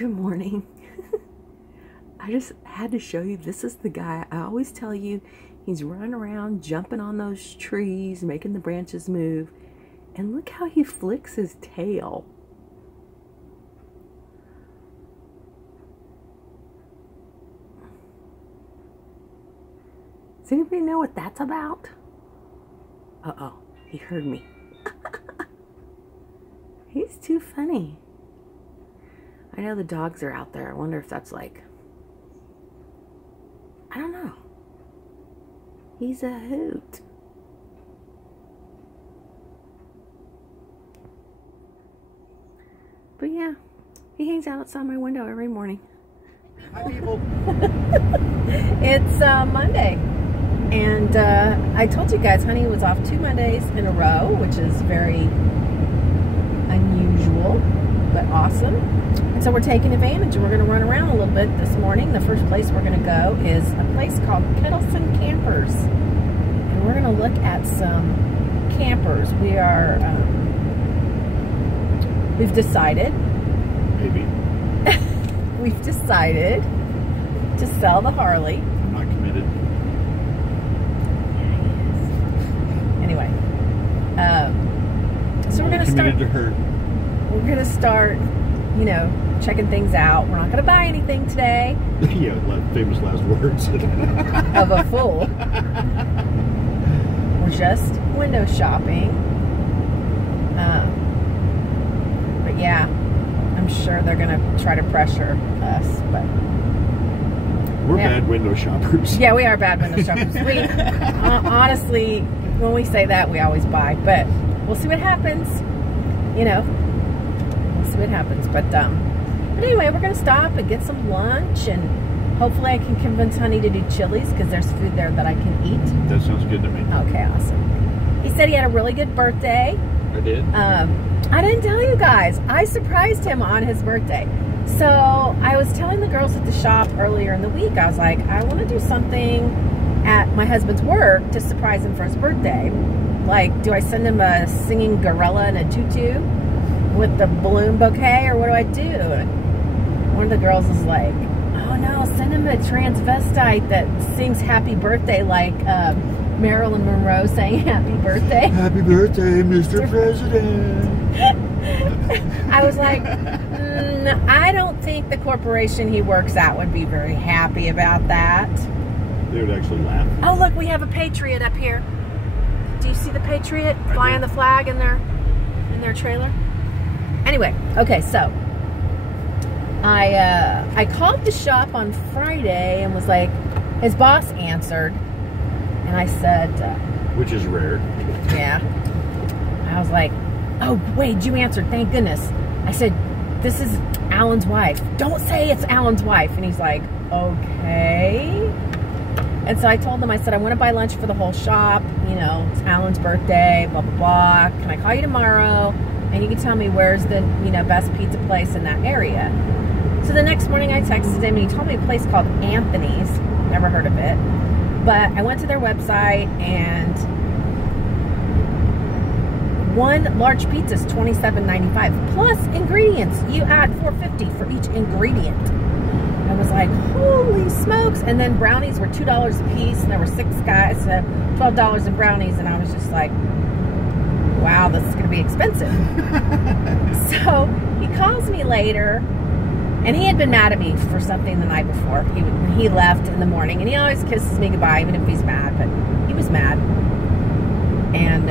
Good morning. I just had to show you, this is the guy I always tell you, he's running around jumping on those trees, making the branches move, and look how he flicks his tail. Does anybody know what that's about? Uh-oh, he heard me. He's too funny. I know the dogs are out there. I wonder if that's like, I don't know. He's a hoot. But yeah, he hangs out outside my window every morning. Hi, people. It's Monday. And I told you guys, honey was off 2 Mondays in a row, which is very unusual, but awesome. And so we're taking advantage, and we're going to run around a little bit this morning. The first place we're going to go is a place called Kettleson Campers. And we're going to look at some campers. We are, we've decided. Maybe. We've decided to sell the Harley. I'm not committed. Anyway, so we're going to start. Committed to her. We're going to start, you know, checking things out. We're not going to buy anything today. Yeah, famous last words. Of a fool. We're just window shopping. But yeah, I'm sure they're going to try to pressure us. But we're yeah. Bad window shoppers. Yeah, we are bad window shoppers. We honestly, when we say that, we always buy. But we'll see what happens. You know, we'll see what happens. But anyway, we're going to stop and get some lunch, and hopefully I can convince Honey to do Chili's because there's food there that I can eat. That sounds good to me. Okay, awesome. He said he had a really good birthday. I did? I didn't tell you guys. I surprised him on his birthday. So I was telling the girls at the shop earlier in the week, I was like, I want to do something at my husband's work to surprise him for his birthday. Like, do I send him a singing gorilla in a tutu with the balloon bouquet, or what do I do? And one of the girls was like, oh no, send him a transvestite that sings happy birthday like Marilyn Monroe saying happy birthday. Happy birthday, Mr. President. I was like, I don't think the corporation he works at would be very happy about that. They would actually laugh. Oh look, we have a Patriot up here. Do you see the Patriot flying the flag in their trailer? Anyway, okay, so I called the shop on Friday and was like, his boss answered, and I said, which is rare. Yeah. I was like, oh wait, you answered, thank goodness. I said, this is Alan's wife. Don't say it's Alan's wife. And he's like, okay. And so I told him, I said, I want to buy lunch for the whole shop. You know, it's Alan's birthday, blah, blah, blah. Can I call you tomorrow? And you can tell me where's the, you know, best pizza place in that area. So the next morning I texted him, and he told me a place called Anthony's. Never heard of it. But I went to their website, and one large pizza is $27.95 plus ingredients. You add $4.50 for each ingredient. I was like, holy smokes. And then brownies were $2 a piece, and there were 6 guys, so $12 in brownies, and I was just like, wow, this is going to be expensive. So he calls me later, and he had been mad at me for something the night before. He left in the morning, and he always kisses me goodbye even if he's mad, but he was mad. And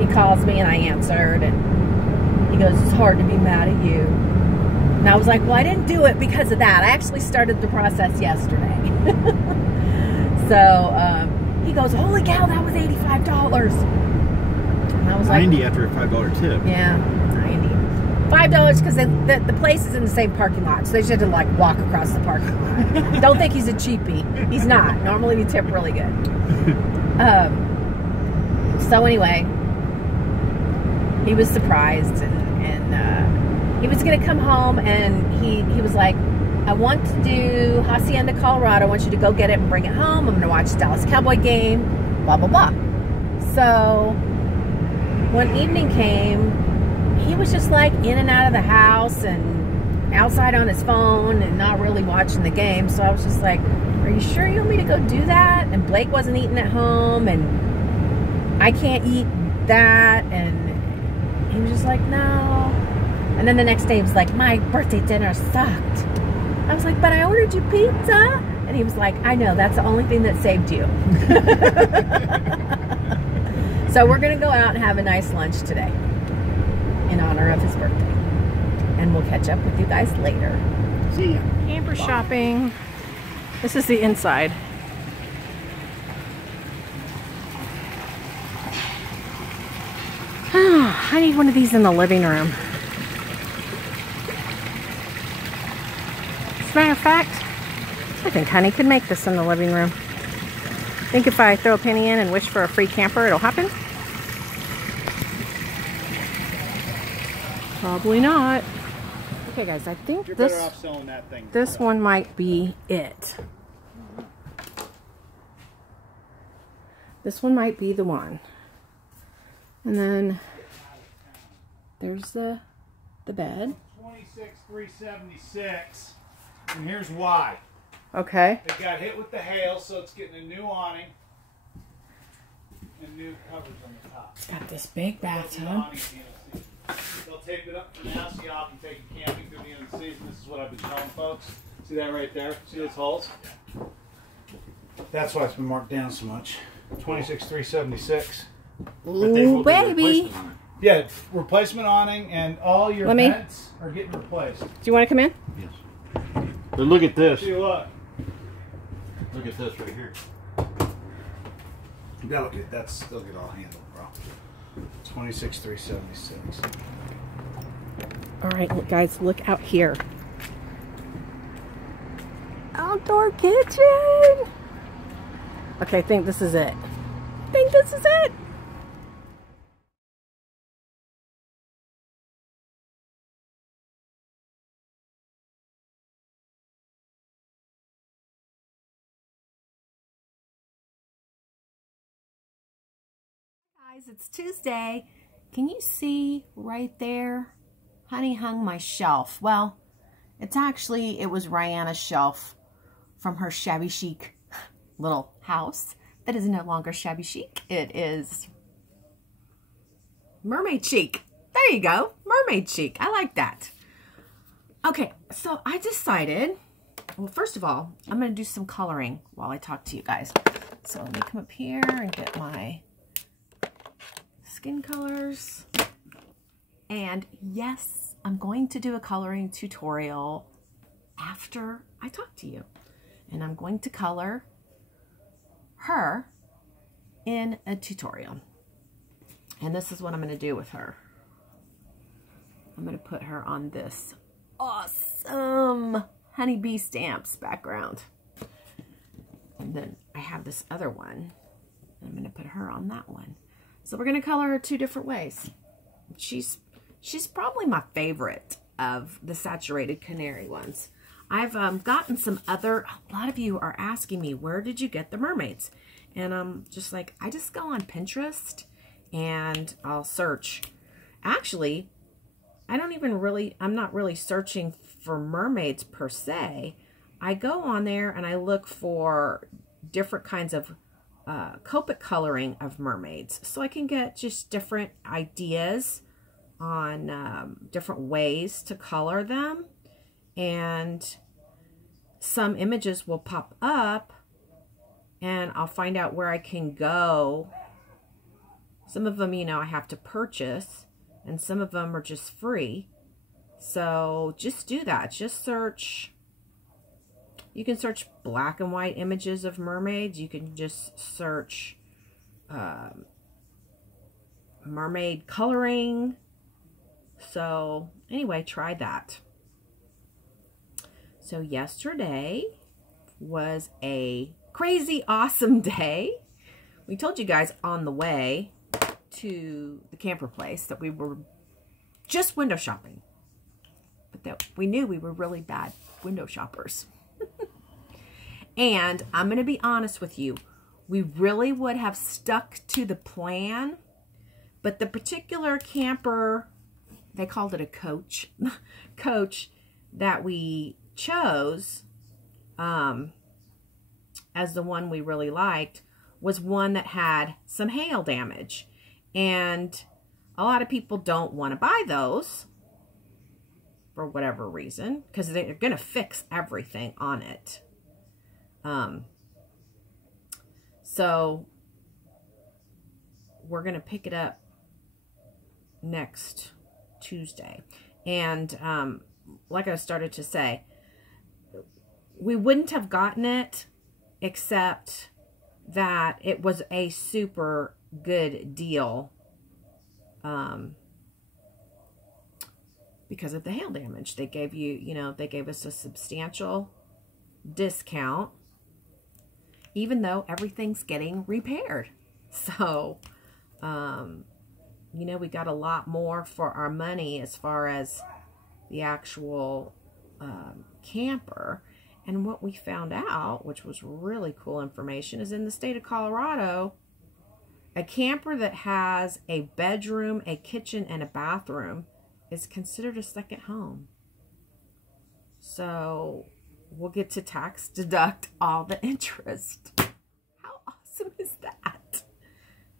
he calls me, and I answered, and he goes, it's hard to be mad at you. And I was like, well, I didn't do it because of that. I actually started the process yesterday. So he goes, holy cow, that was $85. And I was like, 90 after a $5 tip. yeah, 90. $5 because the place is in the same parking lot, so they just had to like walk across the parking lot. Don't think he's a cheapie. He's not. Normally we tip really good. So anyway, he was surprised, and he was going to come home, and he was like, I want to do Hacienda, Colorado. I want you to go get it and bring it home. I'm going to watch the Dallas Cowboy game, blah, blah, blah. So when evening came, he was just like in and out of the house, and outside on his phone and not really watching the game. So I was just like, are you sure you want me to go do that? And Blake wasn't eating at home, and I can't eat that. And he was just like, no. And then the next day he was like, my birthday dinner sucked. I was like, but I ordered you pizza. And he was like, I know, that's the only thing that saved you. So we're going to go out and have a nice lunch today in honor of his birthday. And we'll catch up with you guys later. See ya. Camper shopping. This is the inside. I need one of these in the living room. As a matter of fact, I think Honey could make this in the living room. Think if I throw a penny in and wish for a free camper, it'll happen? Probably not. Okay guys, I think You're better off selling that thing. This one might be it. This one might be the one. And then there's the bed. 26,376, and here's why. Okay. It got hit with the hail, so it's getting a new awning and new covers on the top. Got this big bathtub. They'll tape it up for now so y'all can take it camping through the end of the season. This is what I've been telling folks. See that right there? See those holes? That's why it's been marked down so much. 26,376. Ooh, baby. Yeah, replacement awning, and all your vents are getting replaced. Do you want to come in? Yes. But look at this. See what? Look at this right here. That'll get they'll get all handled, bro. 26,376. All right, look, guys, look out here. Outdoor kitchen. Okay, I think this is it. I think this is it. Guys, it's Tuesday. Can you see right there? Honey hung my shelf. Well, it was Rihanna's shelf from her shabby chic little house that is no longer shabby chic. It is mermaid chic. There you go. Mermaid chic. I like that. Okay, so I decided, well, first of all, I'm going to do some coloring while I talk to you guys. So let me come up here and get my skin colors. And yes, I'm going to do a coloring tutorial after I talk to you. And I'm going to color her in a tutorial. And this is what I'm going to do with her. I'm going to put her on this awesome honeybee stamps background. And then I have this other one. I'm going to put her on that one. So we're going to color her two different ways. She's probably my favorite of the saturated canary ones. I've gotten some other, a lot of you are asking me, where did you get the mermaids? And I'm just like, I just go on Pinterest and I'll search. Actually, I'm not really searching for mermaids per se. I go on there and I look for different kinds of Copic coloring of mermaids, so I can get just different ideas on different ways to color them, and some images will pop up and I'll find out where I can go. Some of them, I have to purchase, and some of them are just free. So just do that. Just search. You can search black and white images of mermaids. You can just search mermaid coloring. So anyway, try that. So yesterday was a crazy awesome day. We told you guys on the way to the camper place that we were just window shopping, but that we knew we were really bad window shoppers. And I'm going to be honest with you, we really would have stuck to the plan, but the particular camper, they called it a coach, that we chose as the one we really liked was one that had some hail damage. And a lot of people don't want to buy those for whatever reason, because they're going to fix everything on it. So we're going to pick it up next Tuesday. And like I started to say, we wouldn't have gotten it except that it was a super good deal because of the hail damage. They gave you, you know, they gave us a substantial discount, even though everything's getting repaired. So, you know, we got a lot more for our money as far as the actual camper. And what we found out, which was really cool information, is in the state of Colorado, a camper that has a bedroom, a kitchen, and a bathroom is considered a second home. So we'll get to tax deduct all the interest. How awesome is that?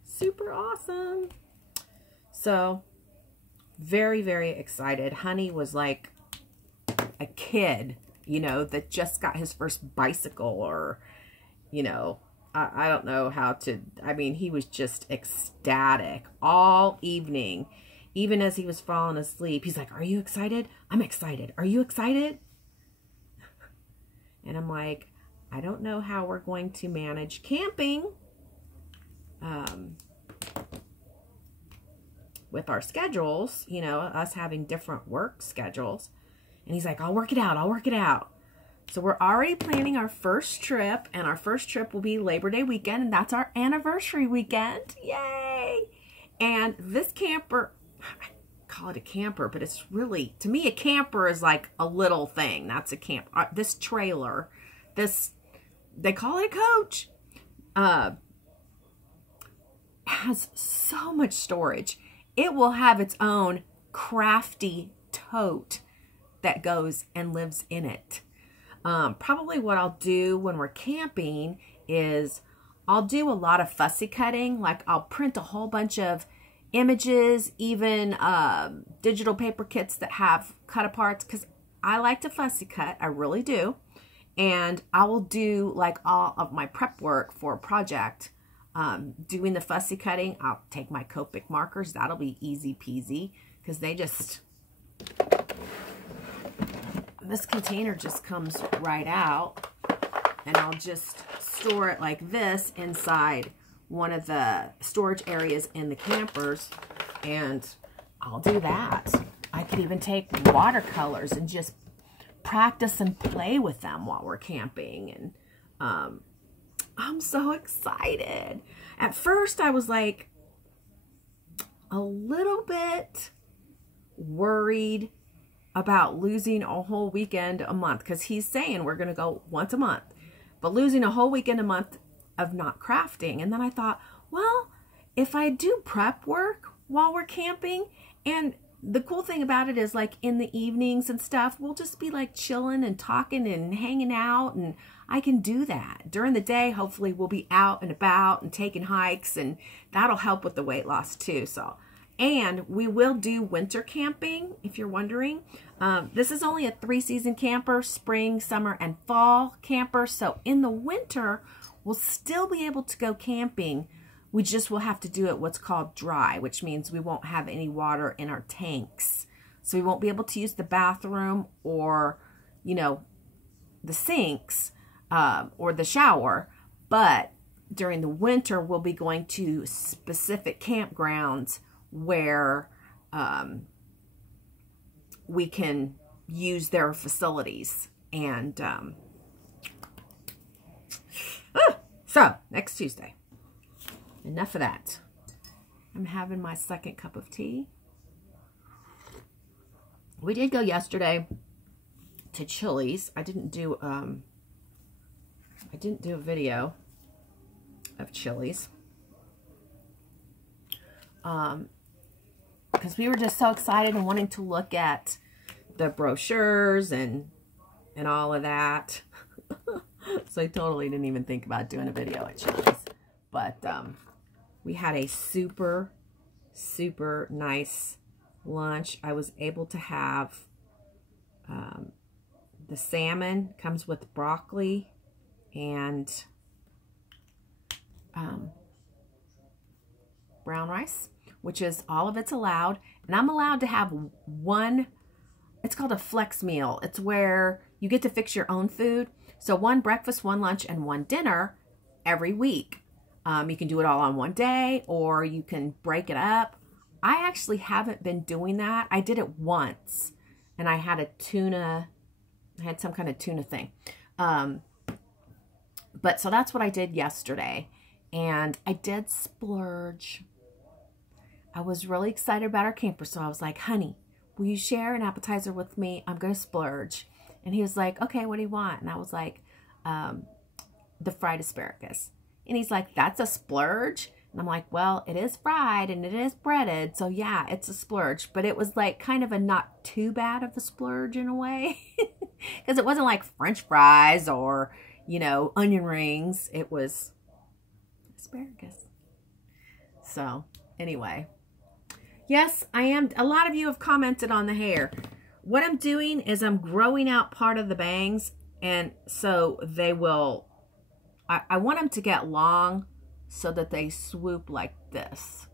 Super awesome. So very, very excited. Honey was like a kid, you know, that just got his first bicycle, or, you know, I don't know how to, I mean, he was just ecstatic all evening. Even as he was falling asleep, he's like, are you excited? I'm excited. Are you excited? And I'm like, I don't know how we're going to manage camping with our schedules, you know, us having different work schedules. And he's like, I'll work it out. I'll work it out. So we're already planning our first trip, and our first trip will be Labor Day weekend, and that's our anniversary weekend. Yay! And this camper, I call it a camper, but it's really, to me, a camper is like a little thing. That's a camp. This trailer, this, they call it a coach, has so much storage. It will have its own crafty tote that goes and lives in it. Probably what I'll do when we're camping is I'll do a lot of fussy cutting. Like I'll print a whole bunch of images, even digital paper kits that have cut aparts, because I like to fussy cut. I really do. And I will do like all of my prep work for a project. Doing the fussy cutting, I'll take my Copic markers. That'll be easy peasy, because they just, this container just comes right out, and I'll just store it like this inside one of the storage areas in the campers, and I'll do that. I could even take watercolors and just practice and play with them while we're camping. And I'm so excited. At first I was like a little bit worried about losing a whole weekend a month, because he's saying we're going to go once a month, but losing a whole weekend a month of not crafting. And then I thought, well, if I do prep work while we're camping, and the cool thing about it is, like, in the evenings and stuff, we'll just be like chilling and talking and hanging out, and I can do that. During the day, hopefully we'll be out and about and taking hikes, and that'll help with the weight loss too. So, and we will do winter camping, if you're wondering. This is only a 3-season camper, spring, summer, and fall camper. So in the winter, we'll still be able to go camping. We just will have to do it what's called dry, which means we won't have any water in our tanks. So we won't be able to use the bathroom or, you know, the sinks or the shower. But during the winter, we'll be going to specific campgrounds where we can use their facilities. And so next Tuesday. Enough of that. I'm having my second cup of tea. We did go yesterday to Chili's. I didn't do a video of Chili's. Because we were just so excited and wanting to look at the brochures and all of that. So I totally didn't even think about doing a video at Chili's. But we had a super, super nice lunch. I was able to have the salmon comes with broccoli and brown rice, which is all of it's allowed. And I'm allowed to have one, it's called a flex meal. It's where you get to fix your own food. So one breakfast, one lunch, and one dinner every week. You can do it all on one day, or you can break it up. I actually haven't been doing that. I did it once, and I had a tuna, I had some kind of tuna thing. But so that's what I did yesterday, and I did splurge. I was really excited about our camper, so I was like, honey, will you share an appetizer with me? I'm going to splurge. And he was like, okay, what do you want? And I was like, the fried asparagus. And he's like, that's a splurge? And I'm like, well, it is fried and it is breaded. So yeah, it's a splurge. But it was like kind of a not too bad of a splurge in a way. Because it wasn't like French fries or, you know, onion rings. It was asparagus. So anyway. Yes, I am. A lot of you have commented on the hair. What I'm doing is I'm growing out part of the bangs. And so they will, I want them to get long so that they swoop like this.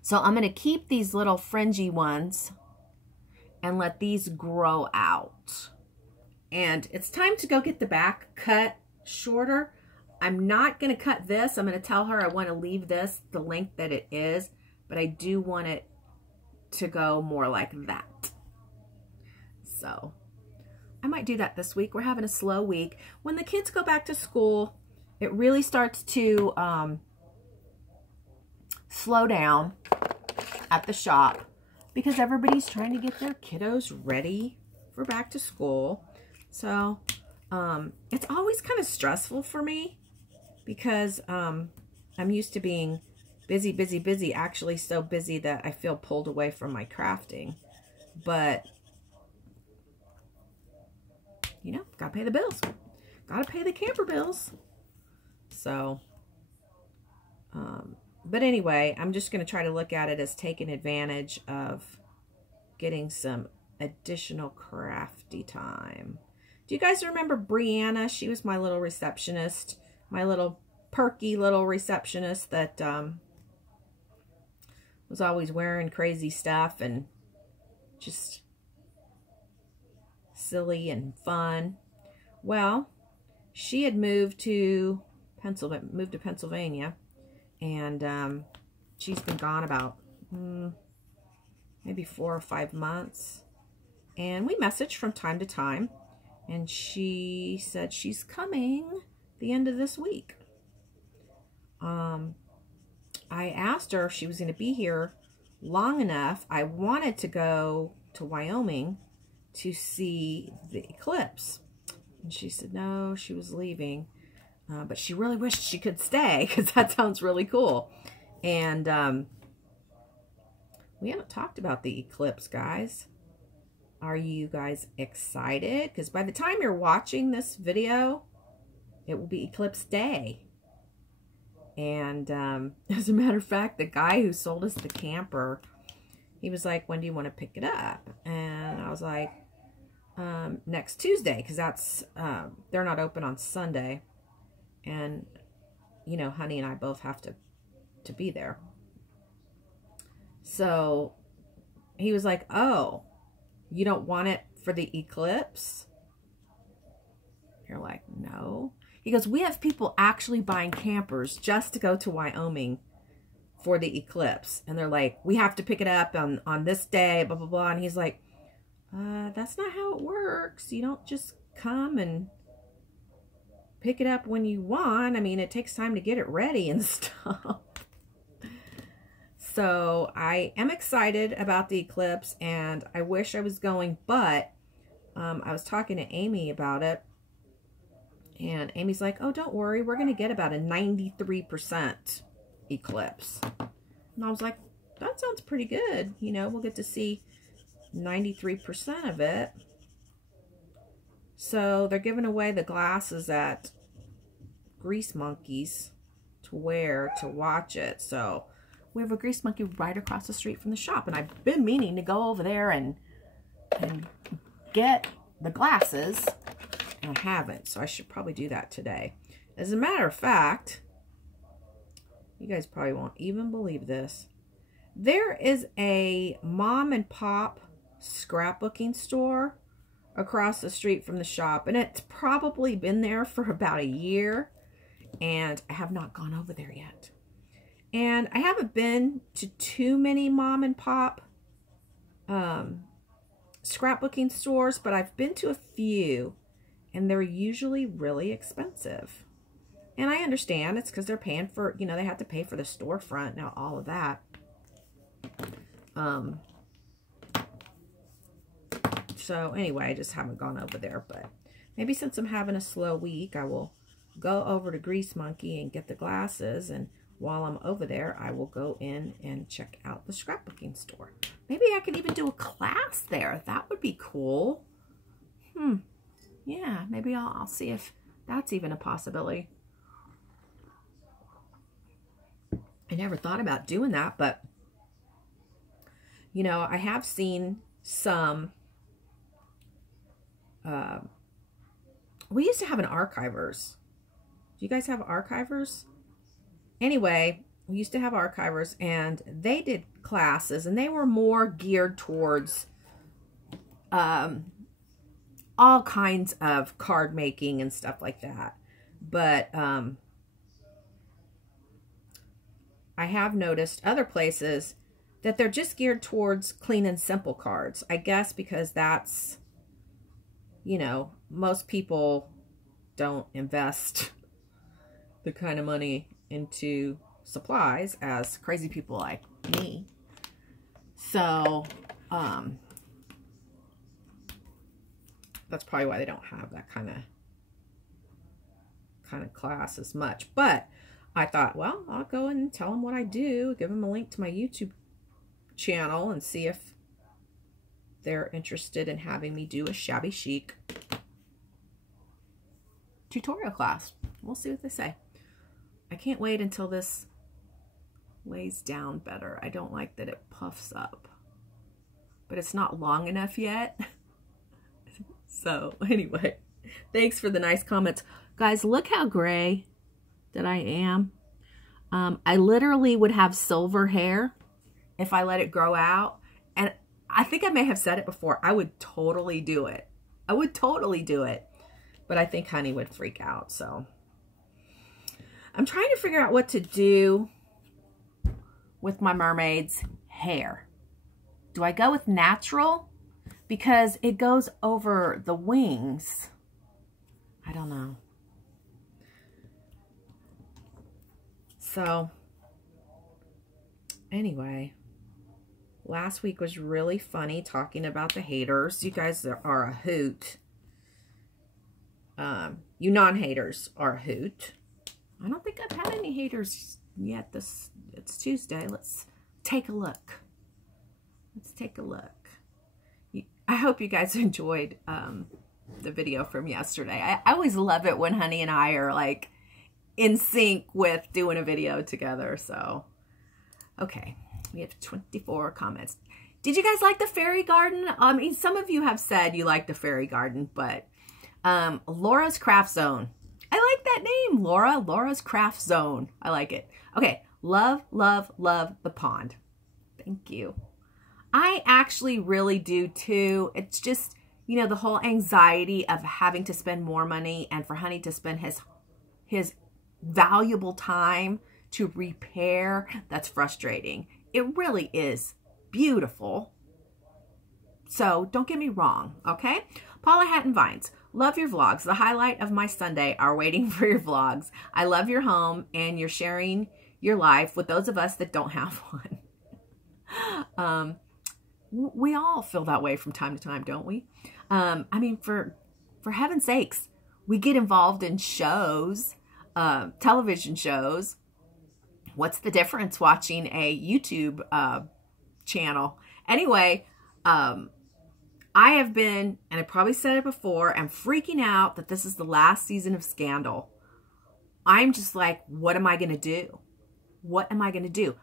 So I'm going to keep these little fringy ones and let these grow out. And it's time to go get the back cut shorter. I'm not going to cut this. I'm going to tell her I want to leave this the length that it is, but I do want it to go more like that. So I might do that this week. We're having a slow week. When the kids go back to school, it really starts to slow down at the shop because everybody's trying to get their kiddos ready for back to school. So it's always kind of stressful for me because I'm used to being busy, busy, busy, actually so busy that I feel pulled away from my crafting. But you know, gotta pay the bills. Gotta pay the camper bills. So, but anyway, I'm just going to try to look at it as taking advantage of getting some additional crafty time. Do you guys remember Brianna? She was my little receptionist, my little perky little receptionist that was always wearing crazy stuff and just silly and fun. Well, she had moved to Pennsylvania, and she's been gone about maybe 4 or 5 months. And we messaged from time to time, and she said she's coming the end of this week. I asked her if she was going to be here long enough. I wanted to go to Wyoming to see the eclipse. And she said no, she was leaving. But she really wished she could stay because that sounds really cool. And we haven't talked about the eclipse, guys. Are you guys excited? Because by the time you're watching this video, it will be eclipse day. And as a matter of fact, the guy who sold us the camper, he was like, when do you want to pick it up? And I was like, next Tuesday, because that's they're not open on Sunday, and you know, honey and I both have to be there. So he was like, oh, you don't want it for the eclipse? You're like, no. He goes, we have people actually buying campers just to go to Wyoming for the eclipse, and they're like, we have to pick it up on this day, blah blah blah. And he's like, that's not how it works. You don't just come and pick it up when you want. I mean, it takes time to get it ready and stuff. So I am excited about the eclipse, and I wish I was going, but I was talking to Amy about it, and Amy's like, oh, don't worry, we're going to get about a 93% eclipse. And I was like, that sounds pretty good. You know, we'll get to see 93% of it. So they're giving away the glasses at Grease Monkeys to wear to watch it. So we have a Grease Monkey right across the street from the shop, and I've been meaning to go over there and get the glasses, and I haven't, so I should probably do that today. As a matter of fact, you guys probably won't even believe this. There is a mom and pop scrapbooking store across the street from the shop, and it's probably been there for about a year, and I have not gone over there yet. And I haven't been to too many mom and pop scrapbooking stores, but I've been to a few, and they're usually really expensive. And I understand it's because they're paying for, you know, they have to pay for the storefront, now all of that. So anyway, I just haven't gone over there, but maybe since I'm having a slow week, I will go over to Grease Monkey and get the glasses, and while I'm over there, I will go in and check out the scrapbooking store. Maybe I could even do a class there. That would be cool. Yeah, maybe I'll see if that's even a possibility. I never thought about doing that, but, you know, I have seen some, we used to have an archivers. Do you guys have archivers? Anyway, we used to have archivers, and they did classes, and they were more geared towards all kinds of card making and stuff like that. But I have noticed other places that they're just geared towards clean and simple cards. I guess because that's, you know, most people don't invest the kind of money into supplies as crazy people like me. So, that's probably why they don't have that kind of class as much. But I thought, well, I'll go and tell them what I do, give them a link to my YouTube channel, and see if they're interested in having me do a shabby chic tutorial class. We'll see what they say. I can't wait until this lays down better. I don't like that it puffs up, but it's not long enough yet. So anyway, thanks for the nice comments. Guys, look how gray that I am. I literally would have silver hair if I let it grow out. And I think I may have said it before. I would totally do it. I would totally do it. But I think Honey would freak out. So I'm trying to figure out what to do with my mermaid's hair. Do I go with natural? Because it goes over the wings. I don't know. So, anyway, last week was really funny talking about the haters. You guys are a hoot. You non-haters are a hoot. I don't think I've had any haters yet. It's Tuesday. Let's take a look. Let's take a look. I hope you guys enjoyed the video from yesterday. I always love it when Honey and I are like in sync with doing a video together. So, okay, we have 24 comments. Did you guys like the fairy garden? I mean, some of you have said you like the fairy garden, but Laura's Craft Zone. I like that name, Laura. Laura's Craft Zone. I like it. Okay, love, love, love the pond. Thank you. I actually really do too. It's just, you know, the whole anxiety of having to spend more money and for Honey to spend his valuable time to repair. That's frustrating. It really is beautiful. So don't get me wrong, okay? Paula Hatton Vines, love your vlogs. The highlight of my Sunday are waiting for your vlogs. I love your home and you're sharing your life with those of us that don't have one. We all feel that way from time to time, don't we? I mean, for heaven's sakes, we get involved in shows, television shows. What's the difference watching a YouTube channel? Anyway, I have been, and I probably said it before, I'm freaking out that this is the last season of Scandal. I'm just like, what am I going to do? What am I going to do?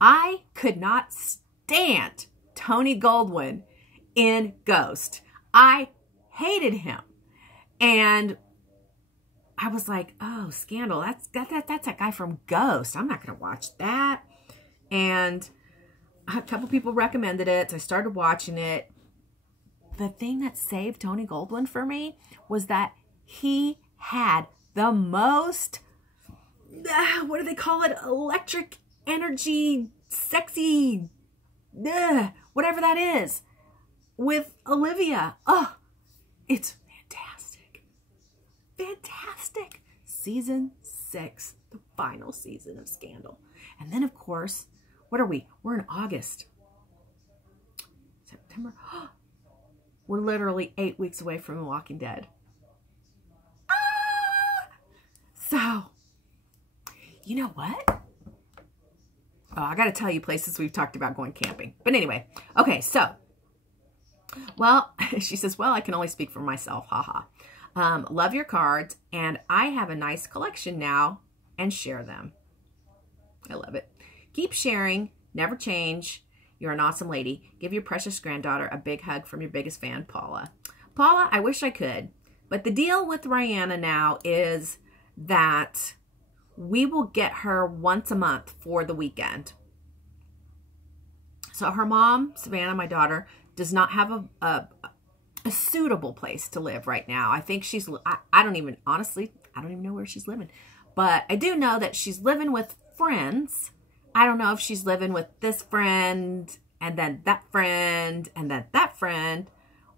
I could not stand Tony Goldwyn in Ghost. I hated him. And I was like, oh, Scandal, that's that guy from Ghost. I'm not going to watch that. And a couple people recommended it. So I started watching it. The thing that saved Tony Goldwyn for me was that he had the most, what do they call it? Electric energy, sexy, whatever that is, with Olivia. Oh, it's fantastic. Fantastic. Season 6, the final season of Scandal. And then, of course, what are we? We're in August. September. We're literally 8 weeks away from The Walking Dead. So, you know what? Oh, I got to tell you places we've talked about going camping. But anyway, okay, so, well, she says, well, I can only speak for myself, haha. Love your cards, and I have a nice collection now, and share them. I love it. Keep sharing, never change. You're an awesome lady. Give your precious granddaughter a big hug from your biggest fan, Paula. Paula, I wish I could, but the deal with Rihanna now is that we will get her once a month for the weekend. So her mom, Savannah, my daughter, does not have a suitable place to live right now. I think she's, I don't even, honestly, I don't even know where she's living. But I do know that she's living with friends. I don't know if she's living with this friend and then that friend and then that friend,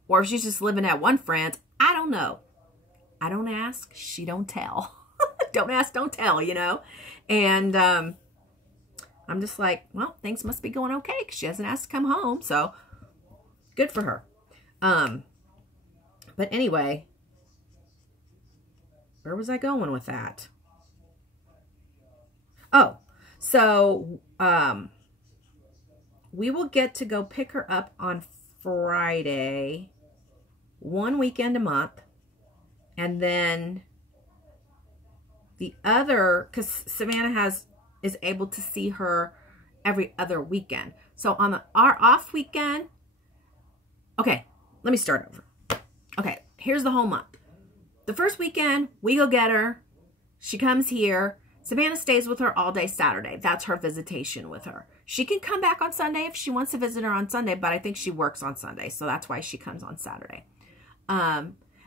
or if she's just living at one friend. I don't know. I don't ask, she don't tell. Don't ask, don't tell, you know. And I'm just like, well, things must be going okay because she hasn't asked to come home. So good for her. But anyway, where was I going with that? Oh, so we will get to go pick her up on Friday, one weekend a month. And then the other, because Savannah is able to see her every other weekend. So on our off weekend, okay, let me start over. Okay, here's the whole month. The first weekend, we go get her. She comes here. Savannah stays with her all day Saturday. That's her visitation with her. She can come back on Sunday if she wants to visit her on Sunday, but I think she works on Sunday, so that's why she comes on Saturday.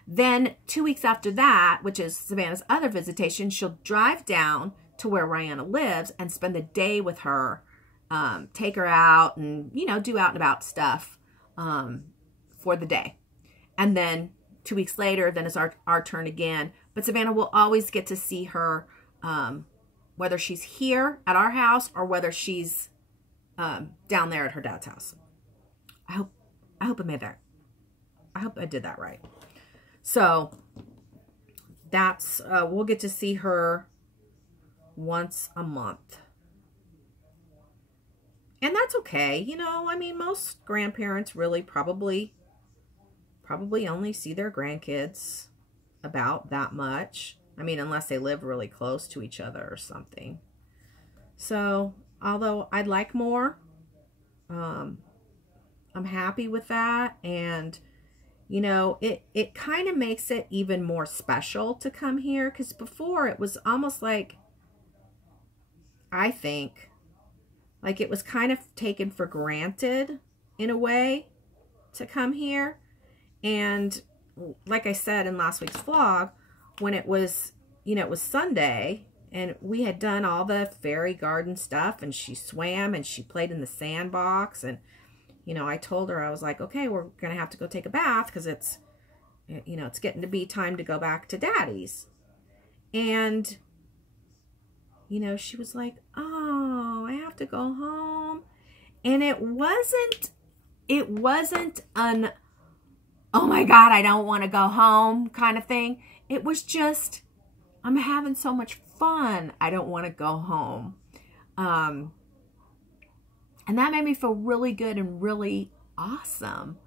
Then 2 weeks after that, which is Savannah's other visitation, she'll drive down to where Rihanna lives and spend the day with her, take her out and, you know, do out and about stuff for the day. And then 2 weeks later, then it's our turn again. But Savannah will always get to see her, whether she's here at our house or whether she's down there at her dad's house. I hope I made that. I hope I did that right. So that's, we'll get to see her once a month. And that's okay. You know, I mean, most grandparents really probably only see their grandkids about that much. I mean, unless they live really close to each other or something. So, although I'd like more, I'm happy with that. And, you know, it kind of makes it even more special to come here. Because before it was almost like, I think, like it was kind of taken for granted in a way to come here. And like I said in last week's vlog, when it was, you know, it was Sunday and we had done all the fairy garden stuff and she swam and she played in the sandbox. And, you know, I told her, I was like, okay, we're going to have to go take a bath because it's, you know, it's getting to be time to go back to Daddy's. And, you know, she was like, oh, I have to go home. And it wasn't an, oh my God, I don't want to go home kind of thing. It was just, I'm having so much fun. I don't want to go home. And that made me feel really good and really awesome.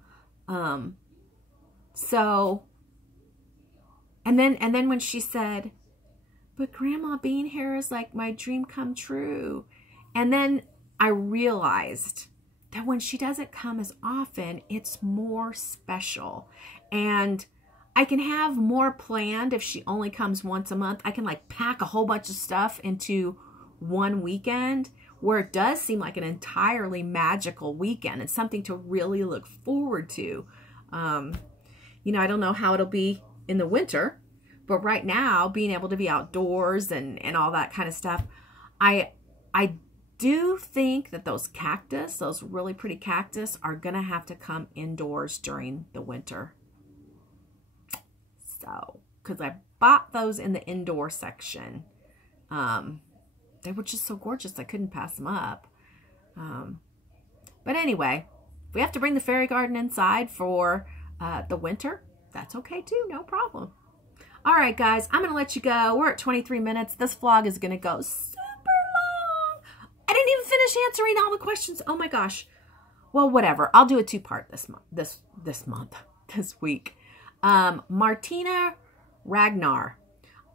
So, and then when she said, but Grandma, being here is like my dream come true. And then I realized that when she doesn't come as often, it's more special. And I can have more planned if she only comes once a month. I can like pack a whole bunch of stuff into one weekend where it does seem like an entirely magical weekend. It's something to really look forward to. You know, I don't know how it'll be in the winter, but right now, being able to be outdoors and all that kind of stuff, I do think that those cactus, those really pretty cactus, are going to have to come indoors during the winter. So, because I bought those in the indoor section. They were just so gorgeous, I couldn't pass them up. But anyway, if we have to bring the fairy garden inside for the winter, that's okay too, no problem. All right, guys, I'm going to let you go. We're at 23 minutes. This vlog is going to go super long. I didn't even finish answering all the questions. Oh my gosh. Well, whatever. I'll do a two-part this week. Martina Ragnar.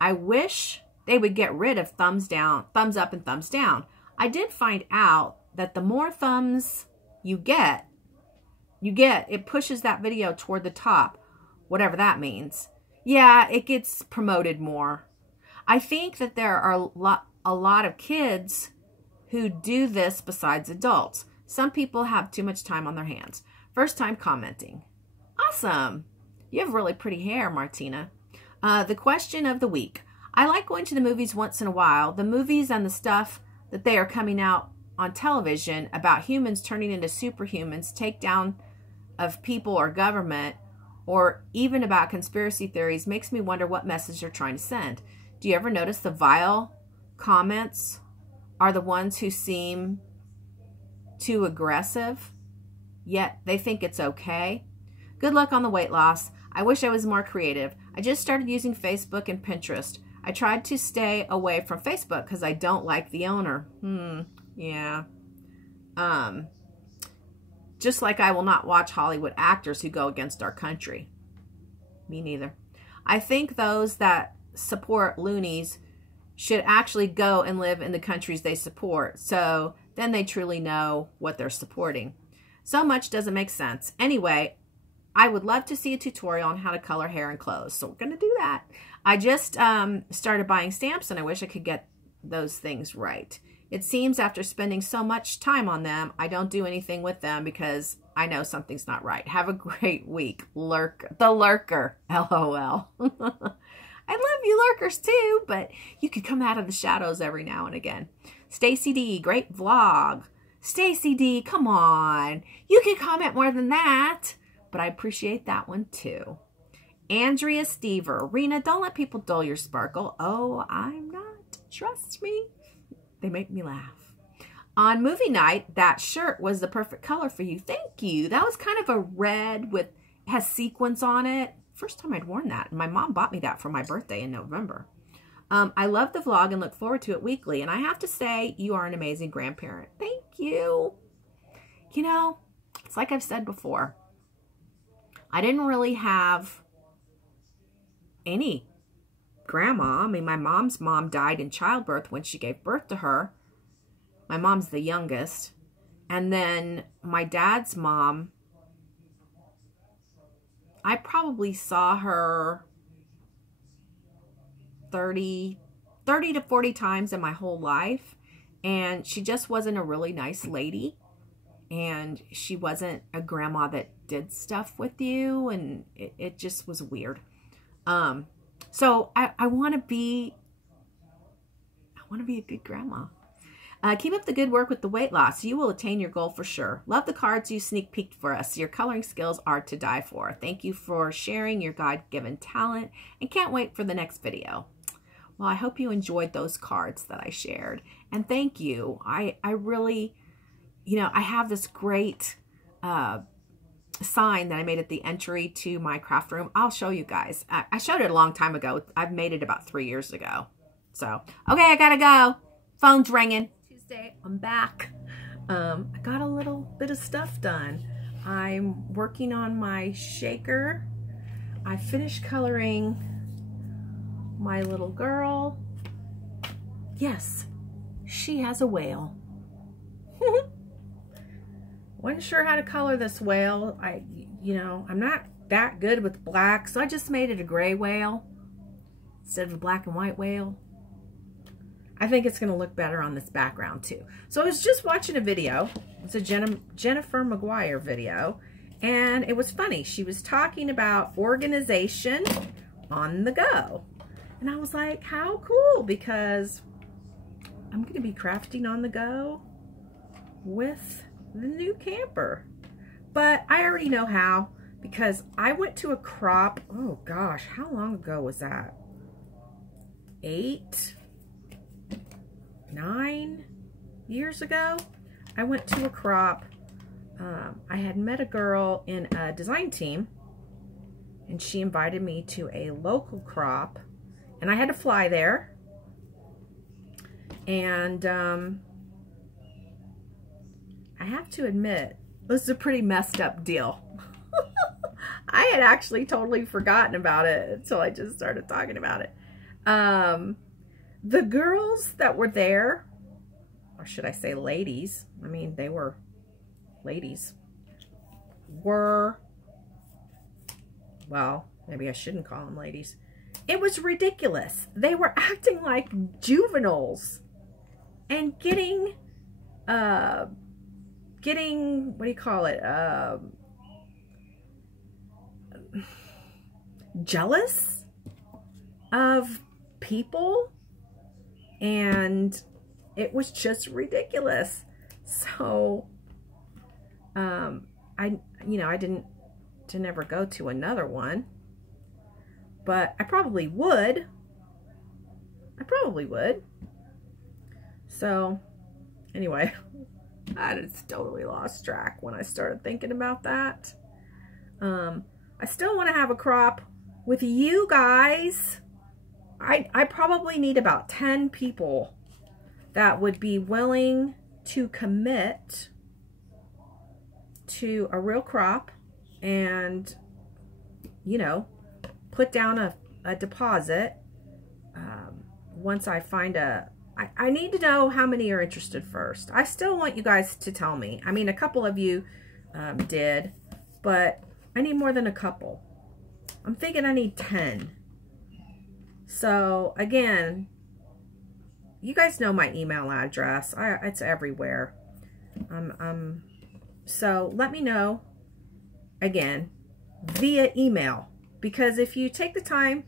I wish they would get rid of thumbs up and thumbs down. I did find out that the more thumbs you get, it pushes that video toward the top, whatever that means. Yeah, it gets promoted more. I think that there are a lot of kids who do this besides adults. Some people have too much time on their hands. First time commenting. Awesome. You have really pretty hair, Martina. The question of the week. I like going to the movies once in a while. The movies and the stuff that they are coming out on television about humans turning into superhumans, takedown of people or government, or even about conspiracy theories makes me wonder what message they're trying to send. Do you ever notice the vile comments are the ones who seem too aggressive, yet they think it's okay? Good luck on the weight loss. I wish I was more creative. I just started using Facebook and Pinterest. I tried to stay away from Facebook because I don't like the owner. Yeah. Just like I will not watch Hollywood actors who go against our country. Me neither. I think those that support loonies should actually go and live in the countries they support. So then they truly know what they're supporting. So much doesn't make sense. Anyway, I would love to see a tutorial on how to color hair and clothes. So we're going to do that. I just started buying stamps and I wish I could get those things right. It seems after spending so much time on them, I don't do anything with them because I know something's not right. Have a great week. The lurker. LOL. I love you lurkers too, but you could come out of the shadows every now and again. Stacy D, great vlog. Stacy D, come on. You can comment more than that, but I appreciate that one too. Andrea Stever, Rena, don't let people dull your sparkle. Oh, I'm not. Trust me. They make me laugh. On movie night, that shirt was the perfect color for you. Thank you. That was kind of a red with, has sequins on it. First time I'd worn that. My mom bought me that for my birthday in November. I love the vlog and look forward to it weekly. And I have to say, you are an amazing grandparent. Thank you. You know, it's like I've said before. I didn't really have any grandma. I mean, my mom's mom died in childbirth when she gave birth to her. My mom's the youngest. And then my dad's mom, I probably saw her 30 to 40 times in my whole life. And she just wasn't a really nice lady. And she wasn't a grandma that did stuff with you. And it just was weird. So I want to be a good grandma. Keep up the good work with the weight loss. You will attain your goal for sure. Love the cards you sneak peeked for us. Your coloring skills are to die for. Thank you for sharing your God-given talent and can't wait for the next video. Well, I hope you enjoyed those cards that I shared. And thank you. I really, you know, I have this great sign that I made at the entry to my craft room. I'll show you guys. I showed it a long time ago. I've made it about 3 years ago. So, okay, I gotta go. Phone's ringing. Tuesday, I'm back. I got a little bit of stuff done. I'm working on my shaker I finished coloring my little girl. Yes, she has a whale. Wasn't sure how to color this whale. I'm not that good with black, so I just made it a gray whale instead of a black and white whale. I think it's going to look better on this background too. So I was just watching a video. It's a Jennifer McGuire video, and it was funny. She was talking about organization on the go. And I was like, how cool, because I'm going to be crafting on the go with the new camper. But I already know how, because I went to a crop. Oh gosh, how long ago was that? 8, 9 years ago. I went to a crop. I had met a girl in a design team, and she invited me to a local crop, and I had to fly there. And I have to admit, this is a pretty messed up deal. I had actually totally forgotten about it until I just started talking about it. The girls that were there, or should I say ladies, I mean, they were ladies, were, well, maybe I shouldn't call them ladies. It was ridiculous. They were acting like juveniles and getting, what do you call it? Jealous of people, and it was just ridiculous. So, I didn't ever go to another one, but I probably would. So, anyway, I just totally lost track when I started thinking about that. I still want to have a crop with you guys. I probably need about 10 people that would be willing to commit to a real crop and, put down a deposit. Once I find I need to know how many are interested first. I still want you guys to tell me. I mean, a couple of you did, but I need more than a couple. I'm thinking I need 10. So, again, you guys know my email address. It's everywhere. So, let me know, again, via email. Because if you take the time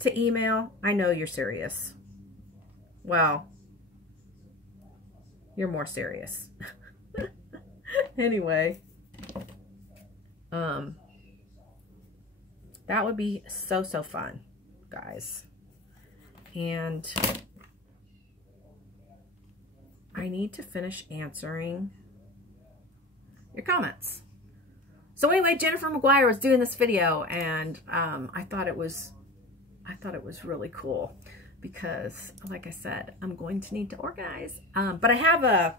to email, I know you're serious. Well, you're more serious. Anyway, that would be so fun, guys. And I need to finish answering your comments. So anyway, Jennifer McGuire was doing this video, and I thought it was really cool because, like I said, I'm going to need to organize. But I have a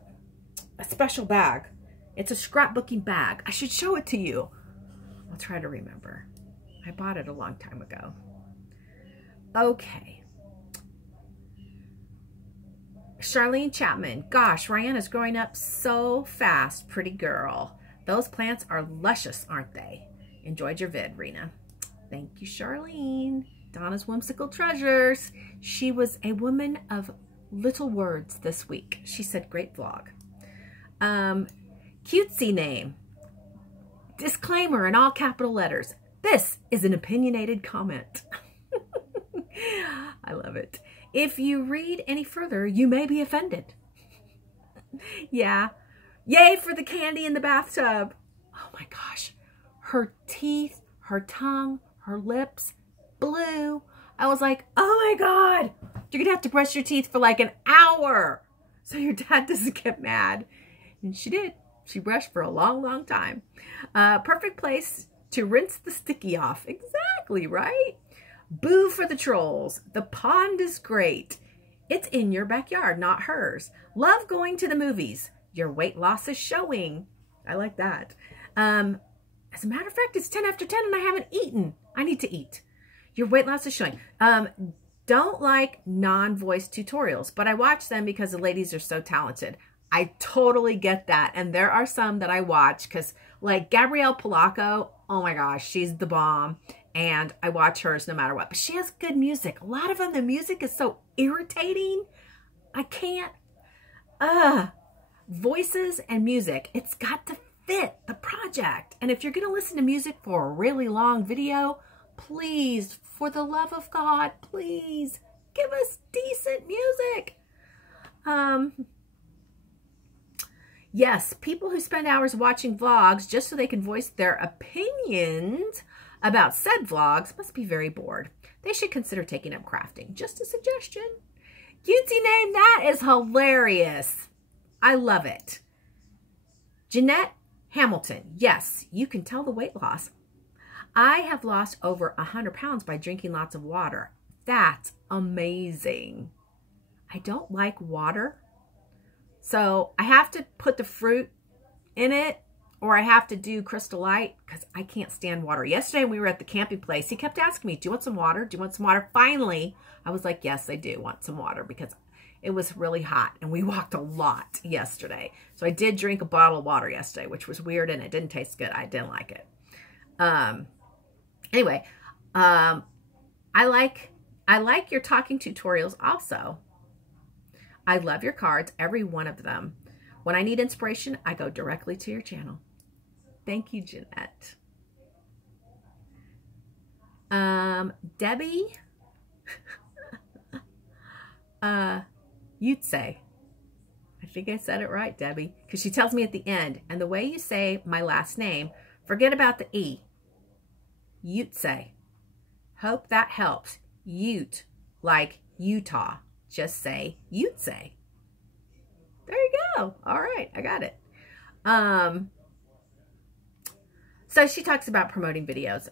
special bag. It's a scrapbooking bag. I should show it to you. I'll try to remember. I bought it a long time ago. Okay. Charlene Chapman. Gosh, Rihanna's growing up so fast. Pretty girl. Those plants are luscious, aren't they? Enjoyed your vid, Rena. Thank you, Charlene. Donna's Whimsical Treasures. She was a woman of little words this week. She said, great vlog. Cutesy name. Disclaimer in all capital letters. This is an opinionated comment. I love it. If you read any further, you may be offended. Yeah. Yay for the candy in the bathtub. Oh my gosh. Her teeth, her tongue, her lips, blue. I was like, oh my God. You're going to have to brush your teeth for like an hour so your dad doesn't get mad. And she did. She brushed for a long time. Perfect place to rinse the sticky off. Exactly, right? Boo for the trolls. The pond is great. It's in your backyard, not hers. Love going to the movies. Your weight loss is showing. I like that. As a matter of fact, it's 10 after 10 and I haven't eaten. I need to eat. Your weight loss is showing. Don't like non-voice tutorials, but I watch them because the ladies are so talented. I totally get that. And there are some that I watch because like Gabrielle Polacco, oh my gosh, she's the bomb. And I watch hers no matter what. But she has good music. A lot of them, the music is so irritating. I can't. Voices and music, it's got to fit the project. And if you're going to listen to music for a really long video, please, for the love of God, please give us decent music. Yes, people who spend hours watching vlogs just so they can voice their opinions about said vlogs must be very bored. They should consider taking up crafting. Just a suggestion. Cutesy name, that is hilarious. I love it. Jeanette Hamilton. Yes, you can tell the weight loss. I have lost over 100 pounds by drinking lots of water. That's amazing. I don't like water. So I have to put the fruit in it, or I have to do Crystal Light because I can't stand water. Yesterday when we were at the camping place, he kept asking me, do you want some water? Do you want some water? Finally, I was like, yes, I do want some water because it was really hot and we walked a lot yesterday. So I did drink a bottle of water yesterday, which was weird and it didn't taste good. I didn't like it. Anyway, I like your talking tutorials also. I love your cards, every one of them. When I need inspiration, I go directly to your channel. Thank you, Jeanette. Debbie, you'd say, I think I said it right, Debbie, because she tells me at the end, and the way you say my last name, forget about the E. You'd say. Hope that helps. Ute, like Utah. Just say you'd say. There you go. All right, I got it. So she talks about promoting videos.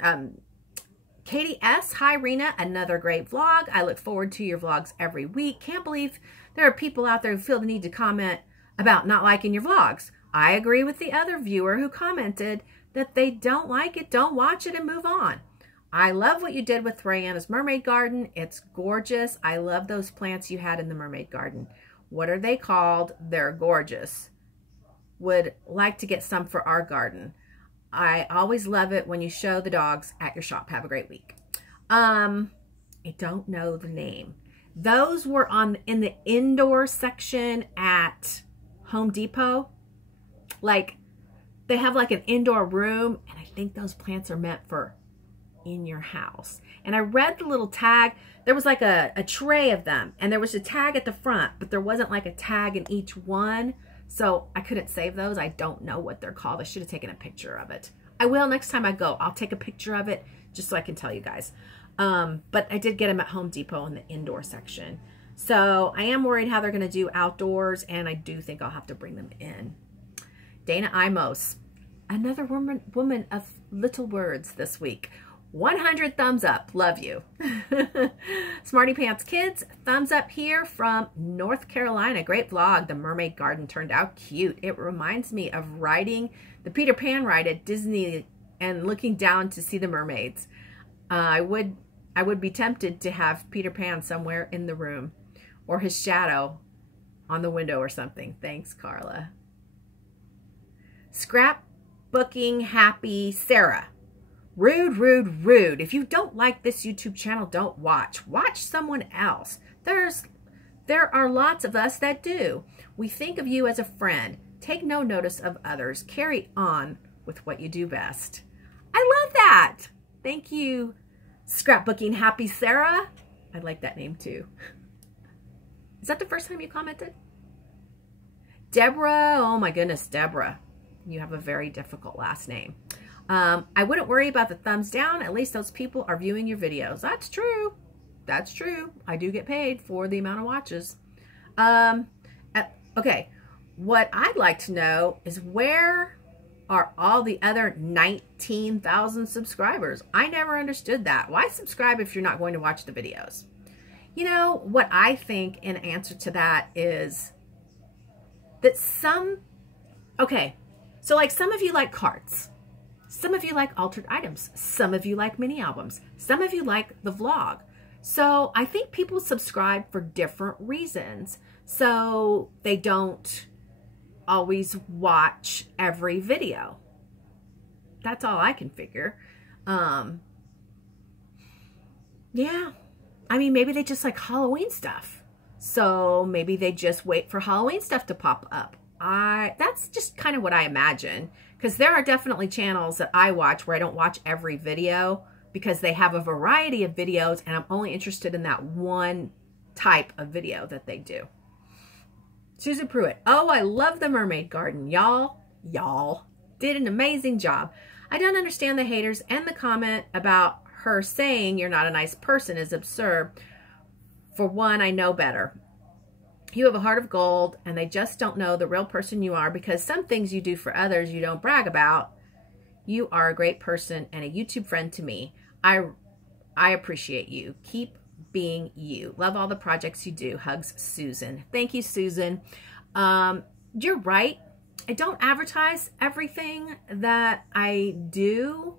Katie S. Hi, Rena. Another great vlog. I look forward to your vlogs every week. Can't believe there are people out there who feel the need to comment about not liking your vlogs. I agree with the other viewer who commented that they don't like it, don't watch it, and move on. I love what you did with Rayanna's mermaid garden. It's gorgeous. I love those plants you had in the mermaid garden. What are they called? They're gorgeous. Would like to get some for our garden. I always love it when you show the dogs at your shop. Have a great week. I don't know the name. Those were in the indoor section at Home Depot. Like, they have like an indoor room, and I think those plants are meant for in your house. And I read the little tag. There was like a tray of them, and there was a tag at the front, but there wasn't like a tag in each one. So I couldn't save those. I don't know what they're called. I should have taken a picture of it. I will next time I go. I'll take a picture of it just so I can tell you guys. But I did get them at Home Depot in the indoor section. So I am worried how they're going to do outdoors, and I do think I'll have to bring them in. Dana Imos, another woman of little words this week. 100 thumbs up. Love you. Smarty Pants Kids, thumbs up here from North Carolina. Great vlog. The mermaid garden turned out cute. It reminds me of riding the Peter Pan ride at Disney and looking down to see the mermaids. I would be tempted to have Peter Pan somewhere in the room or his shadow on the window or something. Thanks, Carla. Scrapbooking Happy Sarah. Rude, rude, rude. If you don't like this YouTube channel, don't watch. Watch someone else. There are lots of us that do. We think of you as a friend. Take no notice of others. Carry on with what you do best. I love that. Thank you, Scrapbooking Happy Sarah. I like that name too. Is that the first time you commented? Deborah. Oh my goodness, Deborah. You have a very difficult last name. I wouldn't worry about the thumbs down. At least those people are viewing your videos. That's true. That's true. I do get paid for the amount of watches. Okay. What I'd like to know is where are all the other 19,000 subscribers? I never understood that. Why subscribe if you're not going to watch the videos? You know, what I think in answer to that is that okay, so like some of you like cards. Some Some of you like altered items. Some of you like mini albums. Some of you like the vlog. So I think people subscribe for different reasons. So they don't always watch every video. That's all I can figure. Yeah. I mean, maybe they just like Halloween stuff. So maybe they just wait for Halloween stuff to pop up. That's just kind of what I imagine. Because there are definitely channels that I watch where I don't watch every video because they have a variety of videos and I'm only interested in that one type of video that they do. Susan Pruitt. Oh, I love the mermaid garden. Y'all did an amazing job. I don't understand the haters, and the comment about her saying you're not a nice person is absurd. For one, I know better. You have a heart of gold, and they just don't know the real person you are because some things you do for others you don't brag about. You are a great person and a YouTube friend to me. I appreciate you. Keep being you. Love all the projects you do. Hugs, Susan. Thank you, Susan. You're right. I don't advertise everything that I do,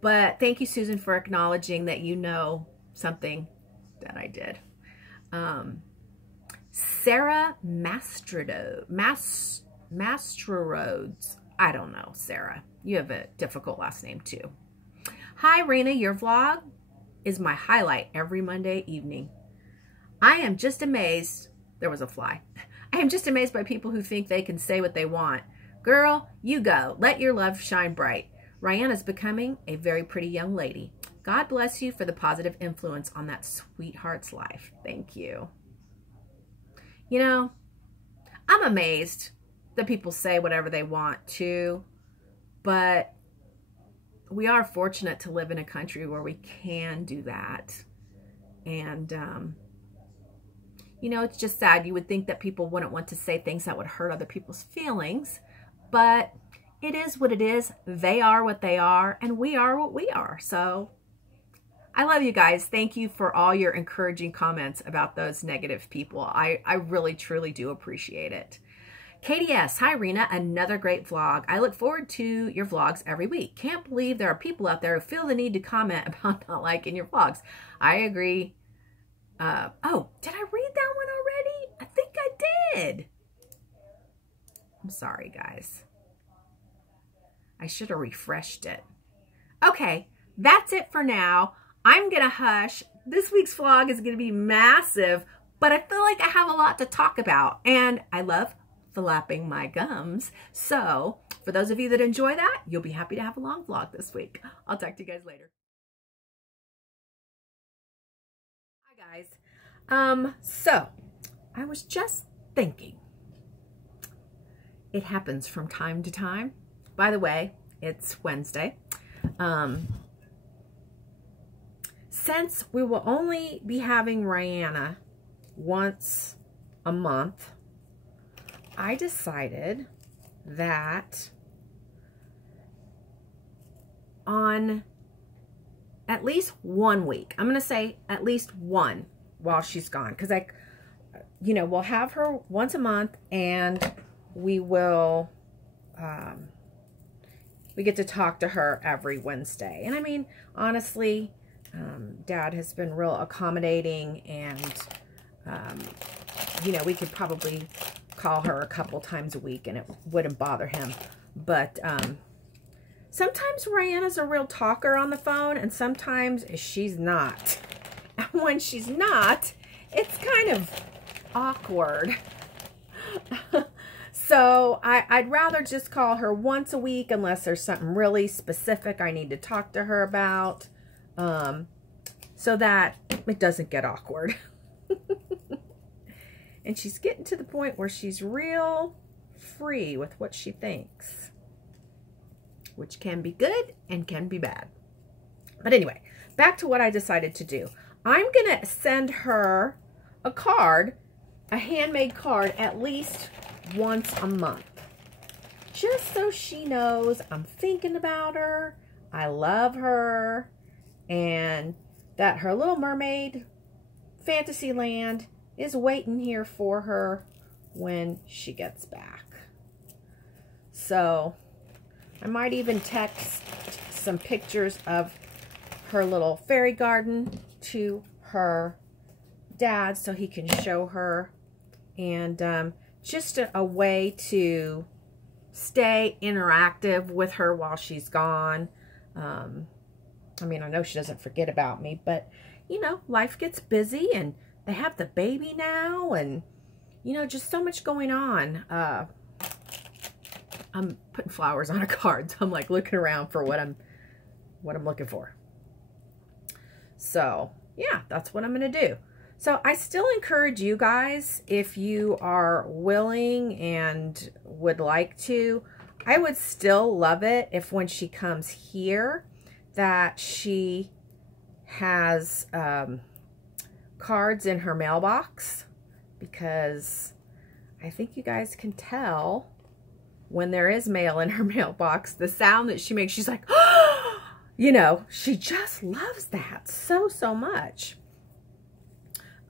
but thank you, Susan, for acknowledging that you know something that I did. Sarah Mastrodes. I don't know, Sarah. You have a difficult last name too. Hi, Rena. Your vlog is my highlight every Monday evening. I am just amazed. There was a fly. I am just amazed by people who think they can say what they want. Girl, you go. Let your love shine bright. Rihanna's becoming a very pretty young lady. God bless you for the positive influence on that sweetheart's life. Thank you. You know, I'm amazed that people say whatever they want to, but we are fortunate to live in a country where we can do that. And, you know, it's just sad. You would think that people wouldn't want to say things that would hurt other people's feelings, but it is what it is. They are what they are, and we are what we are. So I love you guys. Thank you for all your encouraging comments about those negative people. I really, truly do appreciate it. Katie S. Hi, Rena. Another great vlog. I look forward to your vlogs every week. Can't believe there are people out there who feel the need to comment about not liking your vlogs. I agree. Oh, did I read that one already? I think I did. I'm sorry, guys. I should have refreshed it. Okay, that's it for now. I'm going to hush. This week's vlog is going to be massive, but I feel like I have a lot to talk about, and I love flapping my gums. So for those of you that enjoy that, you'll be happy to have a long vlog this week. I'll talk to you guys later. Hi, guys. So I was just thinking, it happens from time to time. By the way, it's Wednesday. Since we will only be having Rihanna once a month, I decided that on at least 1 week, I'm going to say at least one while she's gone, because we'll have her once a month, and we will we get to talk to her every Wednesday. And I mean, honestly, Dad has been real accommodating, and we could probably call her a couple times a week and it wouldn't bother him. But sometimes Rihanna's a real talker on the phone, and sometimes she's not. And when she's not, it's kind of awkward. So I'd rather just call her once a week unless there's something really specific I need to talk to her about, so that it doesn't get awkward. And she's getting to the point where she's real free with what she thinks, which can be good and can be bad. But anyway, back to what I decided to do. I'm going to send her a card, a handmade card, at least once a month, just so she knows I'm thinking about her, I love her, and that her Little Mermaid fantasy land is waiting here for her when she gets back. So I might even text some pictures of her little fairy garden to her dad so he can show her. And just a way to stay interactive with her while she's gone. I mean, I know she doesn't forget about me, but, you know, life gets busy and they have the baby now and, you know, just so much going on. I'm putting flowers on a card, so I'm like looking around for what I'm looking for. So, yeah, that's what I'm going to do. So I still encourage you guys, if you are willing and would like to, I would still love it if when she comes here that she has cards in her mailbox, because I think you guys can tell when there is mail in her mailbox, the sound that she makes, she's like, oh! You know, she just loves that so much.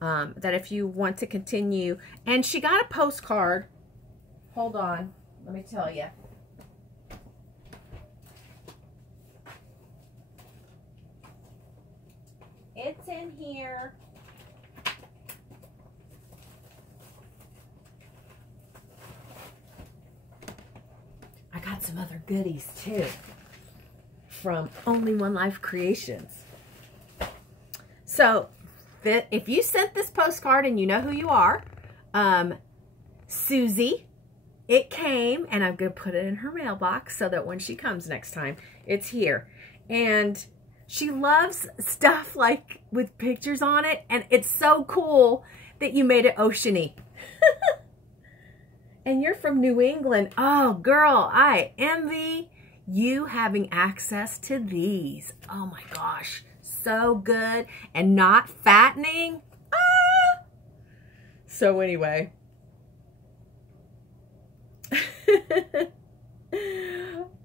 That if you want to continue, and she got a postcard. Hold on, let me tell you. It's in here. I got some other goodies too from Only One Life Creations. So if you sent this postcard and you know who you are, Susie, it came, and I'm going to put it in her mailbox so that when she comes next time, it's here. And she loves stuff like with pictures on it, and it's so cool that you made it oceany. And you're from New England. Oh, girl, I envy you having access to these. Oh my gosh, so good and not fattening. Ah! So anyway.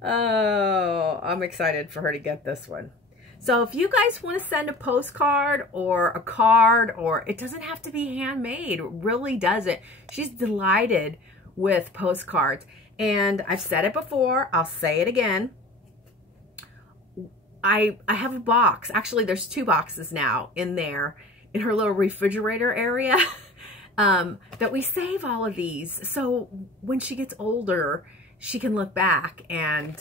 Oh, I'm excited for her to get this one. So if you guys want to send a postcard or a card, or it doesn't have to be handmade, it really doesn't. She's delighted with postcards. And I've said it before, I'll say it again. I have a box. Actually, there's 2 boxes now in there in her little refrigerator area that we save all of these. So when she gets older, she can look back and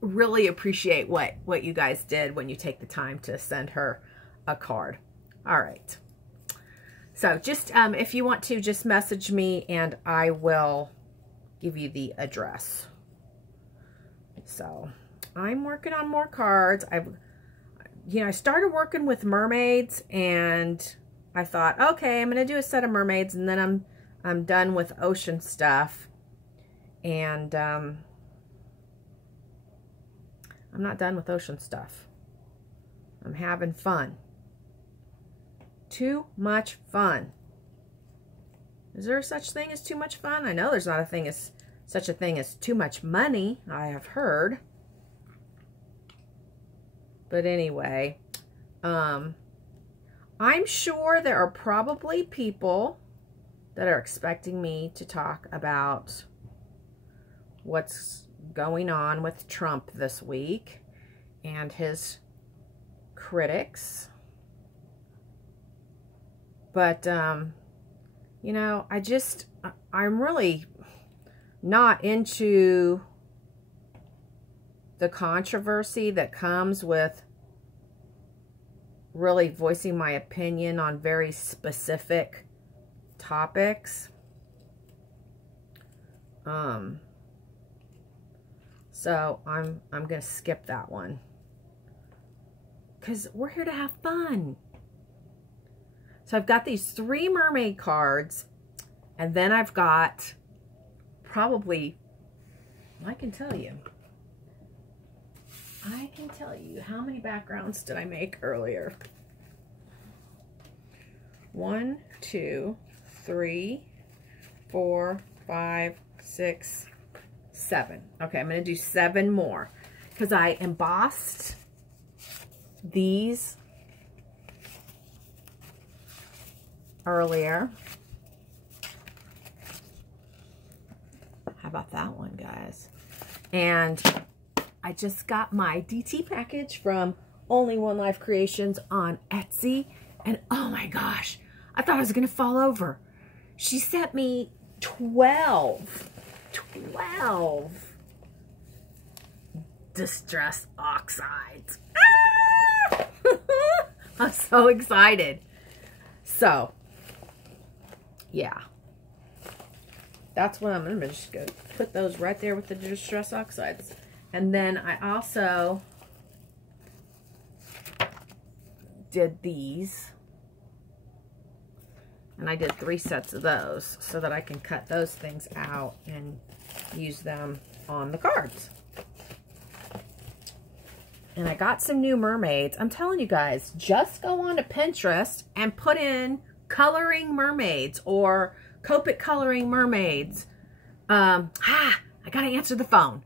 really appreciate what you guys did when you take the time to send her a card. All right. So just if you want to, just message me and I will give you the address. So I'm working on more cards. I started working with mermaids, and I thought, okay, I'm going to do a set of mermaids, and then I'm done with ocean stuff. And I'm not done with ocean stuff. I'm having fun. Too much fun. Is there such thing as too much fun? I know there's not such a thing as too much money, I have heard. But anyway, I'm sure there are probably people that are expecting me to talk about what's going on with Trump this week and his critics. But, you know, I'm really not into the controversy that comes with really voicing my opinion on very specific topics. So I'm going to skip that one, because we're here to have fun. So I've got these 3 mermaid cards, and then I've got probably, I can tell you how many backgrounds did I make earlier. 1, 2, 3, 4, 5, 6, 7. Okay, I'm going to do 7 more, because I embossed these earlier. How about that one, guys? And I just got my DT package from Only One Life Creations on Etsy. And oh my gosh, I thought I was going to fall over. She sent me 12 distress oxides. Ah! I'm so excited. So, yeah. That's what I'm just going to put those right there with the distress oxides. And then I also did these. And I did 3 sets of those so that I can cut those things out and use them on the cards. And I got some new mermaids. I'm telling you guys, just go on to Pinterest and put in coloring mermaids or Copic coloring mermaids. I gotta answer the phone.